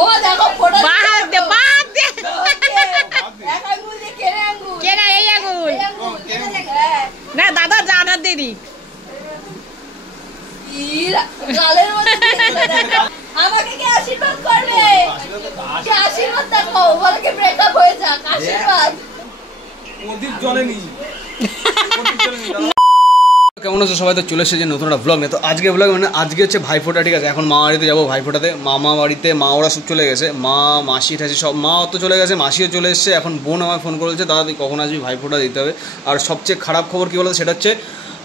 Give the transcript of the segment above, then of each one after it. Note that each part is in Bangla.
ও দেখো ফটো বাদ দে এক আঙ্গুল দিয়ে কেনে আঙ্গুল কেনা এই আঙ্গুল না দাদা জানার দেরি গালের মধ্যে আমাকে কি আশীর্বাদ করবে কি আশীর্বাদ দেখো বলে কি ব্রেকআপ হয়ে যাক আশীর্বাদ প্রদীপ জ্বলেনি কেমন আছো সবাই? তো চলে এসেছে নতুন একটা ব্লগ নিয়ে। তো আজকে ব্লগ মানে আজকে হচ্ছে ভাইফোঁটা, ঠিক আছে? এখন মা বাড়িতে যাবো ভাইফোঁটাতে। মামা বাড়িতে মা ওরা সব চলে গেছে, মা মাসি ঠাসি সব, মা তো চলে গেছে, মাসিও চলে এসছে। এখন বোন আমায় ফোন করেছে, দাদা তুই কখন আসবি, ভাইফোঁটা দিতে হবে। আর সবচেয়ে খারাপ খবর কী বলতো, সেটা হচ্ছে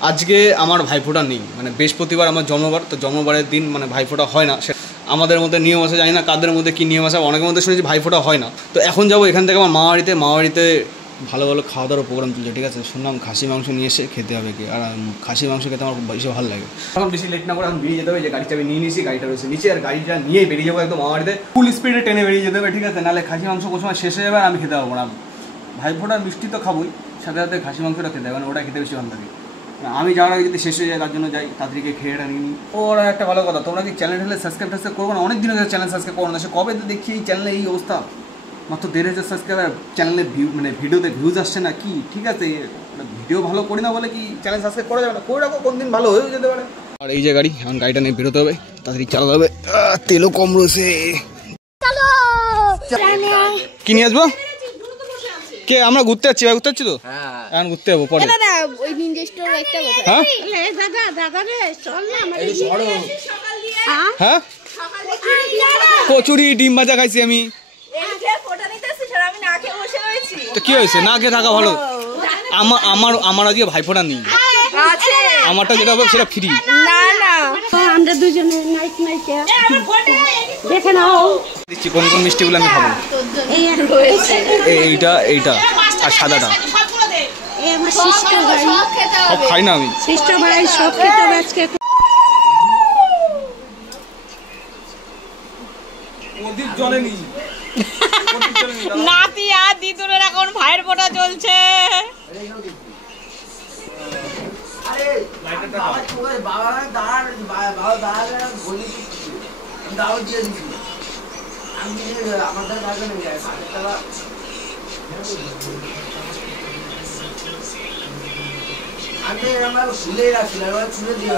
আজকে আমার ভাইফোঁটা নেই, মানে বৃহস্পতিবার আমার জন্মবার। তো জন্মবারের দিন মানে ভাইফোঁটা হয় না। সে আমাদের মধ্যে নিয়ম আছে, জানি না কাদের মধ্যে কী নিয়ম আছে, অনেকের মধ্যে শুনেছি ভাইফোঁটা হয় না। তো এখন যাবো এখান থেকে আমার মা বাড়িতে ভালো ভালো খাওয়া দাওয়ার প্রোগ্রাম চলছে, ঠিক আছে? শুনলাম খাসি মাংস নিয়ে এসে খেতে হবে কি, আর খাসি মাংস খেতে আমার খুব বেশি ভালো লাগে। এখন বেশি লেট না করে এখন বেরিয়ে যেতে হবে, যে গাড়ি চাবি নিয়ে নিয়েছি, গাড়িটা রয়েছে নিচে, আর গাড়িটা নিয়ে বেরিয়ে যাবো একদম আমার বাড়িতে, ফুল স্পিডে টেনে বেরিয়ে যেতে হবে, ঠিক আছে? নাহলে খাসি মাংস কোনো সময় শেষ হয়ে যাবে আর আমি খেতে পারবো না। ভাইফোঁটার মিষ্টি তো খাবোই, সাথে সাথে খাসি মাংসটা খেতে হবে, মানে ওটা খেতে বেশি ভালো লাগে। আমি যাওয়ার আগে যদি শেষ হয়ে যায় তার জন্য যাই, তাড়াতাড়িকে খেয়ে এটা নিই। ওরা একটা ভালো কথা, তোমরা কি চ্যানেল হলে সাবস্ক্রাইব করবো না? অনেক দিন হয়ে চ্যানেল সাবস্ক্রাইব করবো না, সে কবে তো দেখছি এই চ্যানেলে এই অবস্থা, মাত্র 1500 সাবস্ক্রাইবার, চ্যানেলে মানে ভিডিওতে ভিউজ আসছে না কি, ঠিক আছে? ভিডিও ভালো করি না বলে কি চ্যানেল সাবস্ক্রাইব করা যাবে না? করে রাখো, কোন দিন ভালো হয়েও যেতে পারে। আর এই যে গাড়ি, এখন গাড়িটা নিয়ে বেরোতে হবে, তাড়াতাড়ি চালাতে হবে, তেলও কম রয়েছে। কি নিয়ে আসবো? কে আমরা ঘুরতে যাচ্ছি? ভাই ঘুরতে যাচ্ছি তো, এখন ঘুরতে যাবো পরে। হ্যাঁ কচুরি ডিম ভাজা খাইছি আমি। তো কি হয়েছে, না খেয়ে থাকা ভালো? আমার আজকে ভাইফোঁটা নেই, আমারটা যেটা হবে সেটা ফ্রি। আমরা দুজনে দেখে নাও দিচ্ছি কোন কোন মিষ্টিগুলো আমি খাবো। এইটা আর সাদাটা সব খাই না আমি। নাতি আর দিদুনের এখন ভাইয়ের ফোঁটা চলছে। ফুলে রাখছিলাম, ফুলে দিয়ে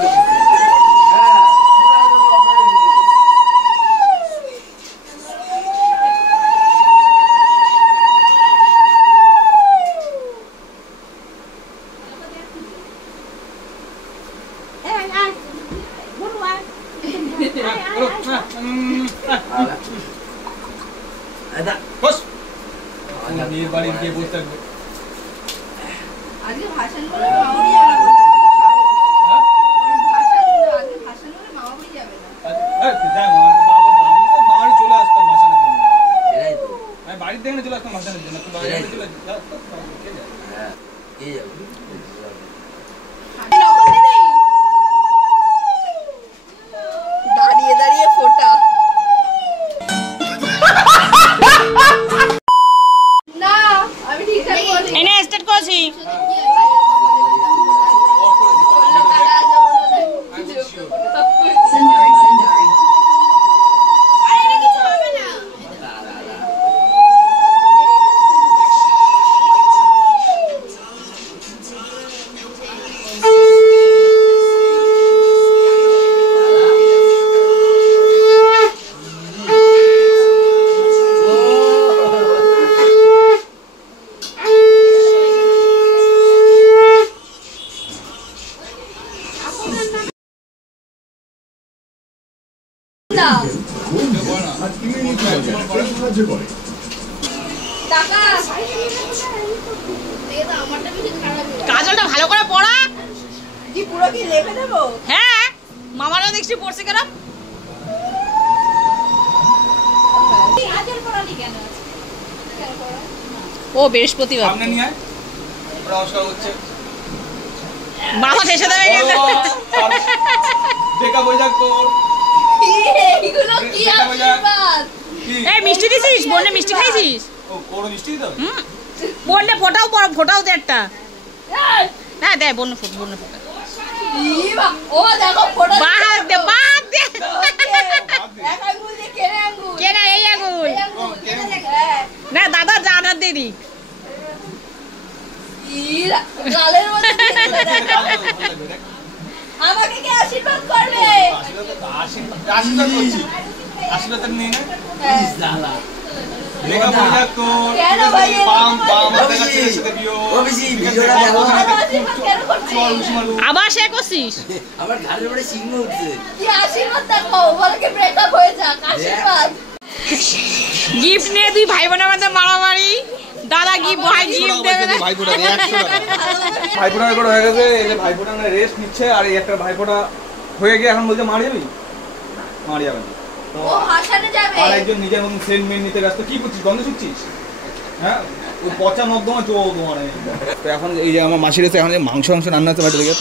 দাঁড়িয়ে দাঁড়িয়ে ফোটা না, আমি ঠিকঠাক বলি এনে স্টার্ট করছি। কাজলটা ভালো করে পড়া, পুরো কি লেপে দেবো? হ্যাঁ মামারা দেখছি পড়ছে কেন? ও বৃহস্পতিবার মাথা ঠেসে দেবে। এই মিষ্টি দিছিস? বোনে মিষ্টি খাইছিস? বোনে ফোটাও দে একটা। হ্যাঁ দে বোনে ফোটা। ও দেখো ফোটা বাদ দে এক আঙ্গুল দিয়ে কেনে আঙ্গুল গালের মধ্যে আমাকে কে আশীর্বাদ করবে? আশীর্বাদ করছি, আশীর্বাদ নেই না লেখা পড়া তো কেন ভাই পাম পাম দেখা ছেড়ে দিও অভিষেক ভিডিওটা দেখো আশীর্বাদ কেন করছিস? আবার সে করছিস আমার ঘাড়ের উপরে সিংহ উঠছে কি আশীর্বাদ দেখো বলকে ব্রেকআপ হয়ে যাক আশীর্বাদ গিফট নিয়ে তুই ভাই বোনের মধ্যে মারামারি দাদা গিফট ভাই গিফট দেবে না ভাইফোঁটা 100 টাকা ভাইফোঁটা করে হয়ে গেছে। এই যে ভাইফোঁটা না রেস্ট নিচ্ছে, আর এই একটা ভাইফোঁটা হয়ে গিয়ে এখন বলছে মারি যাবি, মারি যাবে না। ও হাসানে যাবে। আর একজন নিজের মতন সেন্ট মেন নিতে ব্যস্ত। কি করছিস, গন্ধ শুকছিস? হ্যাঁ ওই পচা নর্দমা চো তোমার। তো এখন এই যে আমার মাসির এসে এখন যে মাংস রান্না হচ্ছে বাড়িতে দেখে,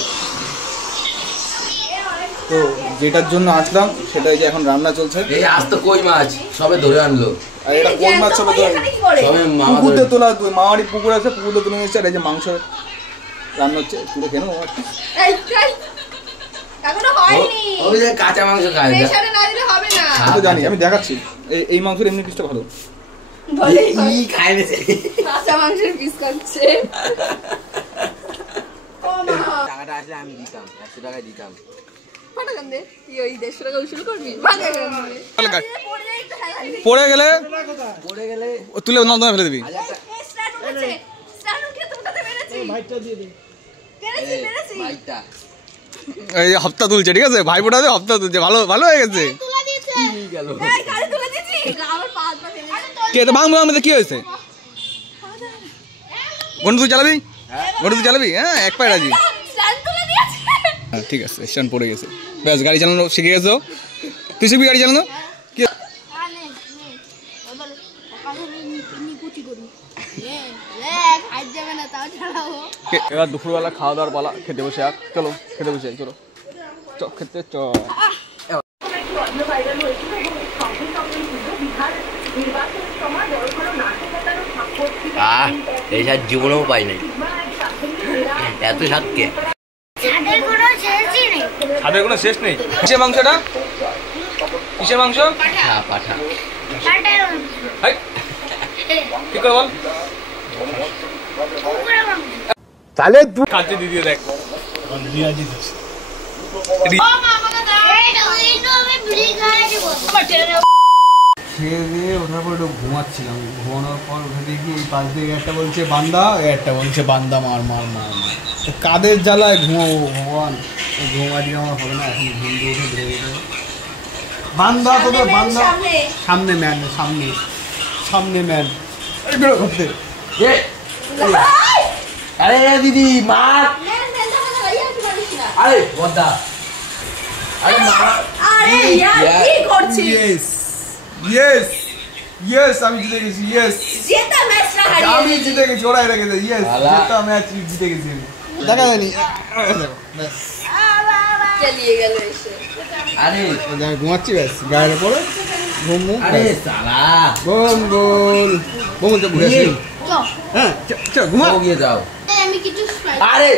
তো যেটার জন্য আসলাম সেটা এই যে এখন রান্না চলছে। এই আজ তো কই মাছ সবে ধরে আনলো, আর এটা কোন মাছ সবে তো এখানে কি করে? সবে মামা পুকুরতে তোলা, তুই মামারি পুকুর আছে, পুকুরতে তুলে নিচ্ছে। আর এই যে মাংস রান্না হচ্ছে, পুরো কেন এই খাই এখনো হয়নি। ওই যে কাঁচা মাংস খায় না প্রেসারে না দিলে হবে না। আমি তো জানি, আমি দেখাচ্ছি। এই মাংসের এমনি পিসটা ভালো। ভালোই হয়। ই খায় না কাঁচা মাংসের পিস খাচ্ছে। ও মা টাকাটা আসলে আমি দিতাম 100 টাকায় দিতাম। ফাটা কান্দে তুই ওই 150 টাকা উসুল করবি ভাগে পড়ে গেলে পড়ে গেলে তুলে নর্দমা ফেলে দিবি। স্টার্ট উঠেছে স্টার্ট উঠে তো উঠাতে পেরেছি ভাইটা দিয়ে দে পেরেছি ভাইটা এই যে হপ্তা তুলছে, ঠিক আছে, ভাইফোঁটা দিয়ে হপ্তা তুলছে, ভালো ভালো হয়ে গেছে। তুলে দিয়েছে কি গেল এই গাড়ি তুলে দিয়েছি আমার পাঁচ পা ভেঙে গেছে কে তো ভাঙবে আমাদের, কি হয়েছে? ঘন্টু তুই চালাবি, ঘন্টু তুই চালাবি, হ্যাঁ এক পায়ে রাজি। স্টার্ট তুলে দিয়েছে হ্যাঁ ঠিক আছে, স্ট্যান্ড পড়ে গেছে, ব্যাস গাড়ি চালানো শিখে গেছো। তুই শিখবি গাড়ি চালানো? কি আনে ওদের ওখানে নি কুচি করি রে খাই যাবে না তাও ছাড়াও এবার দুপুরবেলা খাওয়া দাওয়ার পালা, খেতে বসে আর চলো খেতে বসে যাই, চলো চ খেতে চ। এই স্বাদ জীবনেও পাই নাই, এত স্বাদ কে? ছাদের কোনো শেষ নেই। কিসের মাংসটা, কিসের মাংস? পাঠা পাঠা হাই কি করে বল তাহলে তুই কাটতে দিদি দেখ রিয়াজি দিস খেয়ে দিয়ে ওঠার পর একটু ঘুমাচ্ছিলাম, ঘুমানোর পর উঠে দেখি এই পাশ দিয়ে একটা বলছে বান্দা, একটা বলছে বান্দা মার মার মার মার। তো কাদের জ্বালায় ঘুমাবো ভগবান, ঘুমা দিয়ে আমার হবে না, এখন ঘুম দিয়ে উঠে বেরিয়ে যেতে হবে। বান্দা তোদের বান্দা সামনে ম্যান, সামনে সামনে ম্যান এগুলো করতে। আরে দিদি মার, আরে বদ্দা, আরে মা, আরে ইয়ার কি করছিস ইয়েস ইয়েস ইয়েস আমি জিতে গেছি, ইয়েস জেতা ম্যাচটা হারিয়ে আমি জিতে গেছি, ওরাই রেখেছে, ইয়েস আলা। জেতা ম্যাচ জিতে গেছি আমি। দেখা যায়নি চালিয়ে গেল এসে আরে আমি ঘুমাচ্ছি, ব্যাস গায়ের পরে ঘুম ঘুম আরে সালা বল বল বল তো ঘুরে আসি। চল হ্যাঁ চ ঘুমা গিয়ে যাও। আমি কিছু আরে